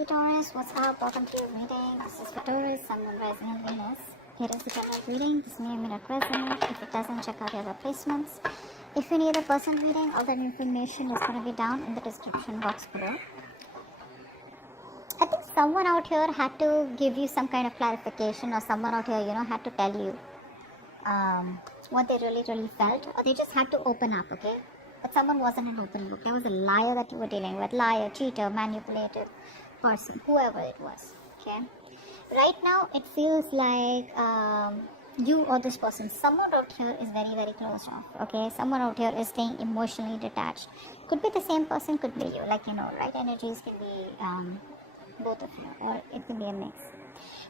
Hey Taurus, what's up? Welcome to your reading. This is for Taurus, Sun, Moon, Rising, and Venus. Here is the general reading. This may or may not resonate. If it doesn't, check out your other placements. If you need a personal reading, all that information is going to be down in the description box below. I think someone out here had to give you some kind of clarification, or someone out here, had to tell you what they really felt, or they just had to open up, okay? But someone wasn't an open book. There was a liar that you were dealing with, liar, cheater, manipulative person, whoever it was, okay? Right now, it feels like you or this person, someone out here is very closed off, okay? Someone out here is staying emotionally detached. Could be the same person, could be you, right? Energies can be both of you, or it can be a mix.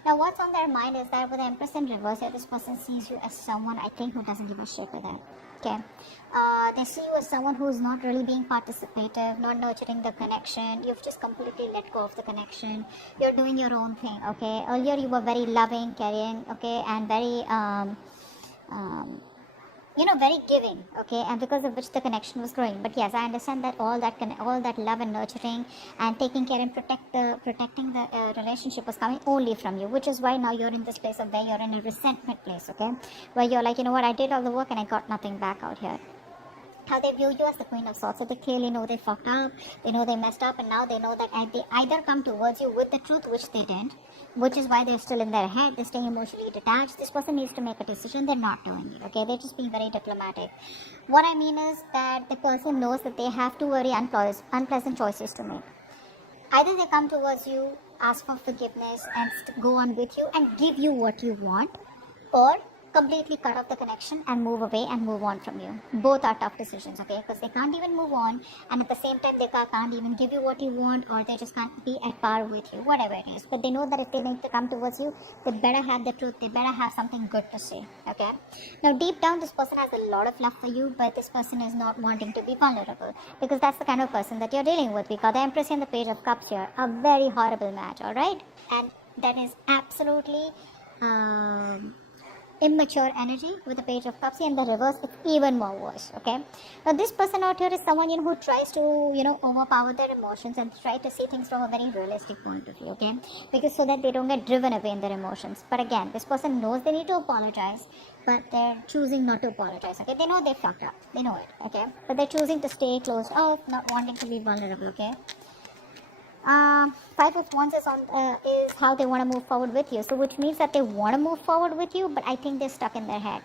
Now, what's on their mind is that with the Empress in reverse, this person sees you as someone, I think, who doesn't give a shit with that. Okay, they see you as someone who's not really being participative, not nurturing the connection. You've just completely let go of the connection. You're doing your own thing. Okay, earlier you were very loving, caring, okay, and very very giving, okay, and because of which the connection was growing. But yes, I understand that all that love and nurturing and taking care and protecting the relationship was coming only from you, which is why now you're in this place of where you're in a resentment place, okay, where you're like, you know what, I did all the work and I got nothing back out here. How they view you as the Queen of Swords. So they clearly know they fucked up, they know they messed up, and now they know that they either come towards you with the truth, which they didn't, which is why they're still in their head, they're staying emotionally detached. This person needs to make a decision, they're not doing it, okay? They're just being very diplomatic. What I mean is that the person knows that they have two very unpleasant choices to make. Either they come towards you, ask for forgiveness, and go on with you and give you what you want, or completely cut off the connection and move away and move on from you. Both are tough decisions, okay? Because they can't even move on, and at the same time they can't even give you what you want, or they just can't be at par with you, whatever it is. But they know that if they need to come towards you, they better have the truth, they better have something good to say, okay? Now deep down, this person has a lot of love for you, but this person is not wanting to be vulnerable, because that's the kind of person that you're dealing with. We got the Empress and the Page of Cups here, a very horrible match, alright? And that is absolutely immature energy with the Page of Cups, and the reverse, it's even more worse, okay? Now this person out here is someone, who tries to, overpower their emotions and try to see things from a very realistic point of view, okay? Because so that they don't get driven away in their emotions. But again, this person knows they need to apologize, but they're choosing not to apologize, okay? They know they fucked up, they know it, okay? But they're choosing to stay closed off, not wanting to be vulnerable, okay? Five of Wands is how they want to move forward with you. So which means that they want to move forward with you, but I think they're stuck in their head.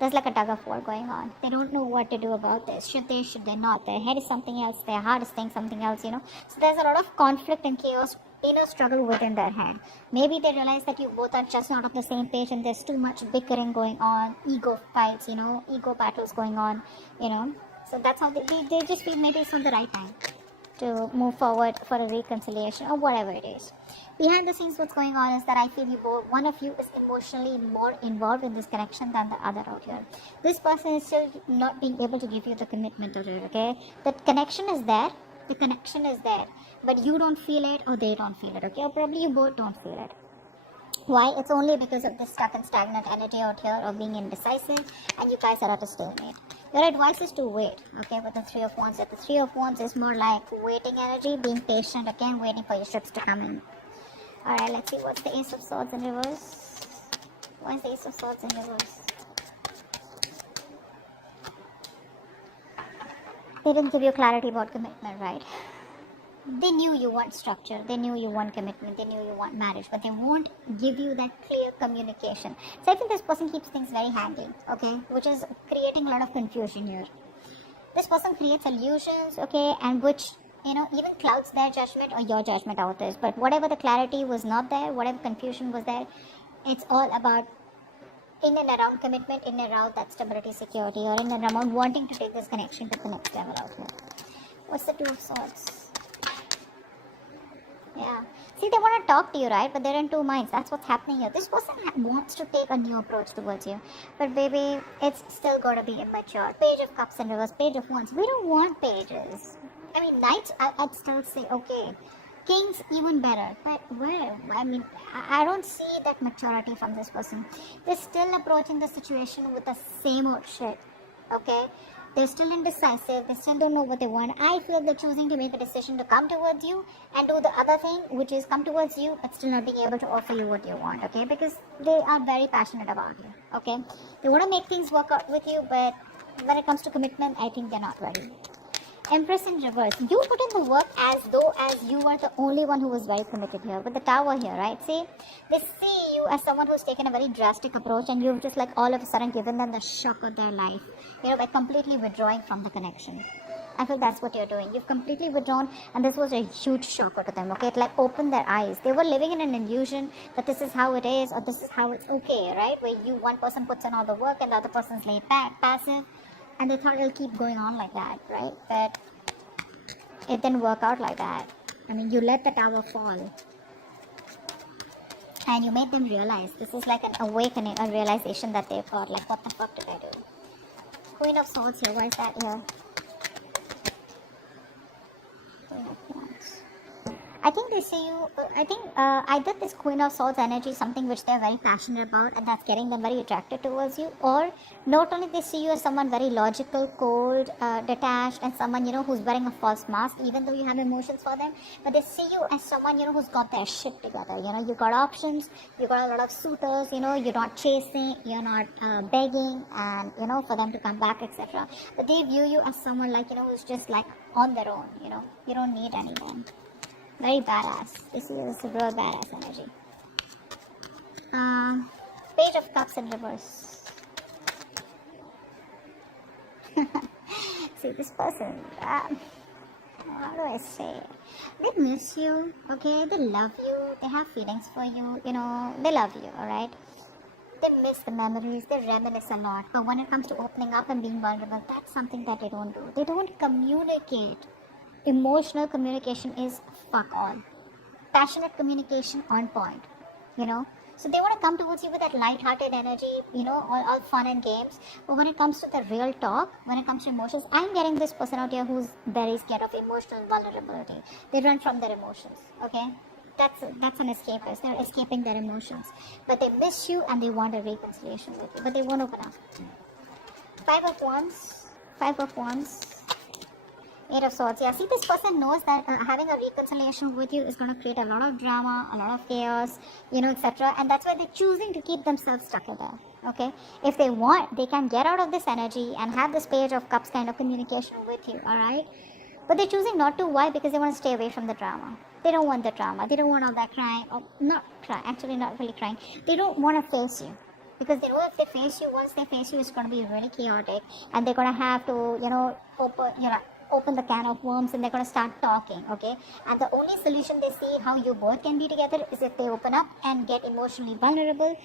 There's like a tug of war going on. They don't know what to do about this. Should they not? Their head is something else, their heart is saying something else, So there's a lot of conflict and chaos, inner struggle within their head. Maybe they realize that you both are just not on the same page, and there's too much bickering going on, ego fights, ego battles going on, So that's how they just feel maybe it's not the right time to move forward for a reconciliation or whatever it is. Behind the scenes, what's going on is that I feel one of you is emotionally more involved in this connection than the other out here. This person is still not being able to give you the commitment of it, okay? That connection is there, but you don't feel it, or they don't feel it, okay? Or probably you both don't feel it. Why? It's only because of this stuck and stagnant energy out here of being indecisive, and you guys are at a stalemate. Your advice is to wait, okay, with the Three of Wands. The Three of Wands is more like waiting energy, being patient, again, waiting for your ships to come in. Alright, let's see what's the Ace of Swords in reverse. Why is the Ace of Swords in reverse? They didn't give you clarity about commitment, right? They knew you want structure, they knew you want commitment, they knew you want marriage, but they won't give you that clear communication. So I think this person keeps things very handy, okay, which is creating a lot of confusion here. This person creates illusions, okay, and which, even clouds their judgment or your judgment out there. But whatever the clarity was not there, whatever confusion was there, it's all about in and around commitment, in and around that stability, security, or in and around wanting to take this connection to the next level out here. What's the Two of Swords? Yeah. See, they want to talk to you, right? But they're in two minds. That's what's happening here. This person wants to take a new approach towards you. But baby, it's still got to be immature. Page of Cups in reverse, Page of Wands. We don't want pages. I mean, Knights, I'd still say, okay. Kings, even better. But where? I mean, I don't see that maturity from this person. They're still approaching the situation with the same old shit. Okay? They're still indecisive. They still don't know what they want. I feel they're choosing to make a decision to come towards you and do the other thing, which is come towards you, but still not being able to offer you what you want, okay? Because they are very passionate about you, okay? They want to make things work out with you, but when it comes to commitment, I think they're not ready. Empress in reverse. You put in the work as though as you are the only one who was very committed here. With the Tower here, right? See, they see you as someone who's taken a very drastic approach, and you've just like all of a sudden given them the shock of their life, you know, by completely withdrawing from the connection. I feel that's what you're doing. You've completely withdrawn, and this was a huge shocker to them, okay? It like opened their eyes. They were living in an illusion that this is how it is, or this is how it's okay, right? Where one person puts in all the work and the other person's laid back, passive. And they thought it'll keep going on like that, right? But it didn't work out like that. I mean, you let the Tower fall. And you made them realize. This is like an awakening, a realization that they've got. Like, what the fuck did I do? Queen of Swords here. Why is that here? Queen of Wands. I think they see you, either this Queen of Swords energy is something which they're very passionate about and that's getting them very attracted towards you, or not only they see you as someone very logical, cold, detached, and someone, you know, who's wearing a false mask even though you have emotions for them, but they see you as someone, you know, who's got their shit together. You know, you got options, you got a lot of suitors, you know, you're not chasing, you're not begging, and, you know, for them to come back, etc. But they view you as someone like, you know, who's just like on their own, you know, you don't need anyone. Very badass. This is a real badass energy. Page of Cups in reverse. See, this person, how do I say it? They miss you, okay? They love you. They have feelings for you, you know. They love you, alright? They miss the memories. They reminisce a lot. But when it comes to opening up and being vulnerable, that's something that they don't do. They don't communicate. Emotional communication is fuck all. Passionate communication on point, you know. So they want to come towards you with that light-hearted energy, you know, all fun and games. But when it comes to the real talk, when it comes to emotions, I'm getting this person out here who's very scared of emotional vulnerability. They run from their emotions, okay? That's an escapist. They're escaping their emotions. But they miss you and they want a reconciliation with you. But they won't open up. Five of Wands. Eight of Swords. Yeah, see, this person knows that having a reconciliation with you is going to create a lot of drama, a lot of chaos, you know, etc. And that's why they're choosing to keep themselves stuck in there, okay? If they want, they can get out of this energy and have this Page of Cups kind of communication with you, alright? But they're choosing not to. Why? Because they want to stay away from the drama. They don't want the drama. They don't want all that crying. Or not crying, actually not really crying. They don't want to face you. Because they know if they face you, once they face you, it's going to be really chaotic. And they're going to have to, you know, open the can of worms, and they're going to start talking, okay? And the only solution they see how you both can be together is if they open up and get emotionally vulnerable.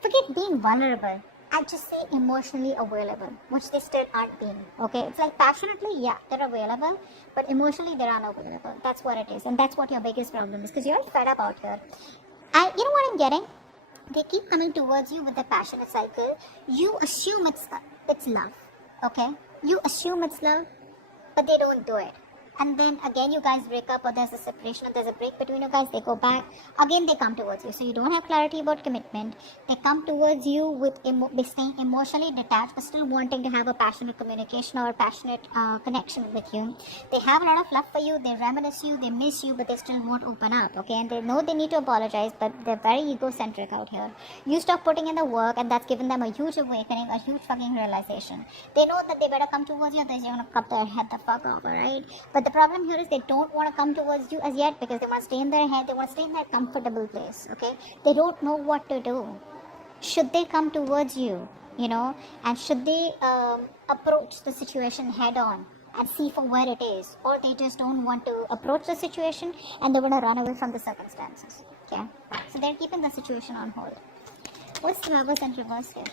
Forget being vulnerable and just say emotionally available, which they still aren't being, okay? It's like passionately, yeah, they're available, but emotionally they're unavailable. That's what it is, and that's what your biggest problem is, because you're fed up out here. And you know what I'm getting? They keep coming towards you with the passionate cycle. You assume it's love, okay? You assume it's love, but they don't do it. And then again you guys break up, or there's a separation, or there's a break between you guys, they go back, again they come towards you. So you don't have clarity about commitment. They come towards you with staying emotionally detached, but still wanting to have a passionate communication or a passionate connection with you. They have a lot of love for you, they reminisce you, they miss you, but they still won't open up, okay? And they know they need to apologize, but they're very egocentric out here. You stop putting in the work, and that's given them a huge awakening, a huge fucking realization. They know that they better come towards you, they're going to cut their head the fuck off, alright? But the problem here is they don't want to come towards you as yet, because they want to stay in their head, they want to stay in their comfortable place, okay? They don't know what to do. Should they come towards you, you know, and should they approach the situation head on and see for where it is, or they just don't want to approach the situation and they want to run away from the circumstances, okay? So they're keeping the situation on hold. What's the Lovers in reverse here?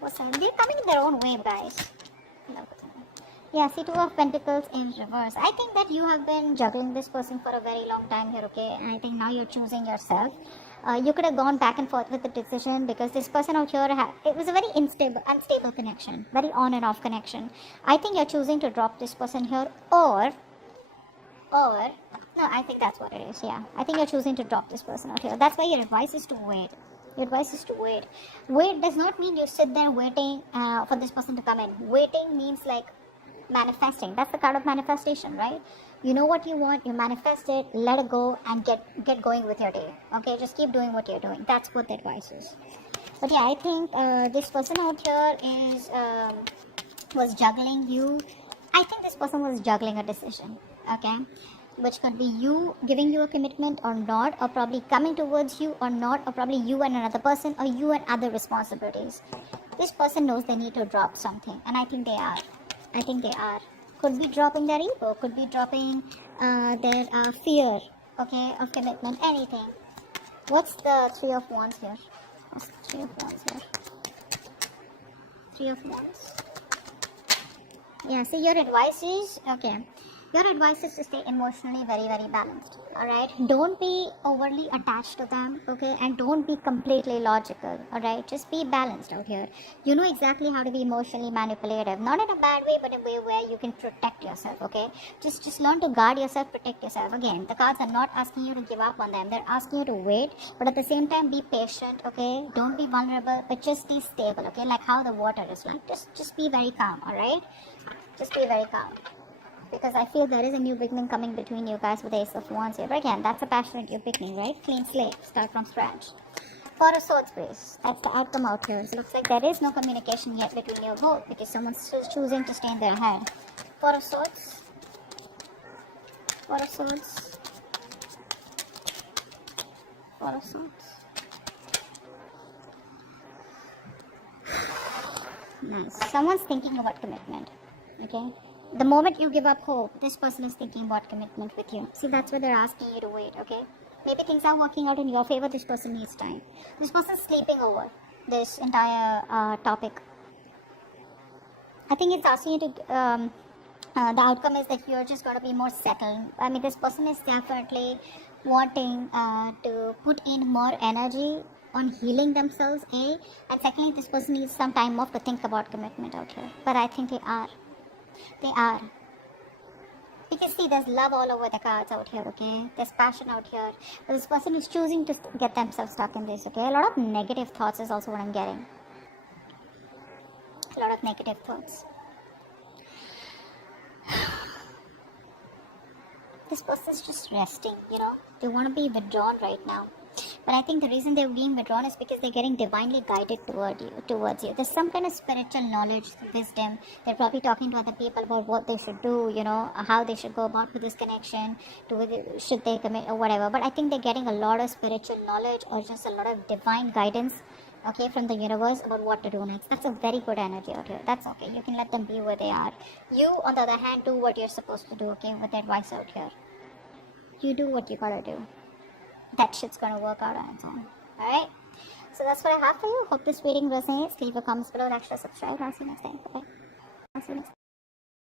What's that? They're coming in their own way, guys. Yeah, see, Two of Pentacles in reverse. I think that you have been juggling this person for a very long time here, okay? And I think now you're choosing yourself. You could have gone back and forth with the decision, because this person out here, it was a very unstable connection. Very on and off connection. I think you're choosing to drop this person here, or, no, I think that's what it is, yeah. I think you're choosing to drop this person out here. That's why your advice is to wait. Your advice is to wait. Wait does not mean you sit there waiting for this person to come in. Waiting means like manifesting. That's the kind of manifestation, right? You know what you want, you manifest it, let it go, and get going with your day. Okay, just keep doing what you're doing. That's what the advice is. But yeah, I think this person out here is was juggling you. I think this person was juggling a decision. Okay, which could be you giving you a commitment or not, or probably coming towards you or not, or probably you and another person, or you and other responsibilities. This person knows they need to drop something, and I think they are. I think they are. Could be dropping their ego, could be dropping their fear, okay, of commitment, anything. What's the Three of Wands here? What's the Three of Wands here? Three of Wands. Yeah, see, your advice is, okay, your advice is to stay emotionally very, very balanced. Alright, don't be overly attached to them, okay, and don't be completely logical. Alright, just be balanced out here. You know exactly how to be emotionally manipulative, not in a bad way, but in a way where you can protect yourself. Okay, just learn to guard yourself, protect yourself. Again, the cards are not asking you to give up on them, they're asking you to wait, but at the same time be patient. Okay, don't be vulnerable, but just be stable. Okay, like how the water is, like just be very calm. Alright, just be very calm, because I feel there is a new beginning coming between you guys with the Ace of Wands here. But again, that's a passionate new beginning, right? Clean slate, start from scratch. Four of Swords, please. That's the outcome out here. So it looks like there is no communication yet between you both, because someone's still choosing to stay in their head. Four of Swords. Four of Swords. Four of Swords. Nice. Someone's thinking about commitment. Okay? The moment you give up hope, this person is thinking about commitment with you. See, that's why they're asking you to wait, okay? Maybe things are working out in your favor, this person needs time. This person's sleeping over this entire topic. I think it's asking you to, the outcome is that you're just going to be more settled. I mean, this person is definitely wanting to put in more energy on healing themselves, A. And secondly, this person needs some time off to think about commitment out here. But I think they are. They are. You can see there's love all over the cards out here, okay? There's passion out here. But this person is choosing to get themselves stuck in this, okay? A lot of negative thoughts is also what I'm getting. A lot of negative thoughts. This person's just resting, you know? They want to be withdrawn right now. But I think the reason they're being withdrawn is because they're getting divinely guided towards you. There's some kind of spiritual knowledge, wisdom. They're probably talking to other people about what they should do, you know, how they should go about with this connection, should they commit or whatever. But I think they're getting a lot of spiritual knowledge or just a lot of divine guidance, okay, from the universe about what to do next. That's a very good energy out here. That's okay. You can let them be where they are. You, on the other hand, do what you're supposed to do, okay, with the advice out here. You do what you gotta do. That shit's gonna work out on its own. Alright? So that's what I have for you. Hope this reading resonates. Leave your comments below, like, share, subscribe. I'll see you next time. Bye. I'll see you next time.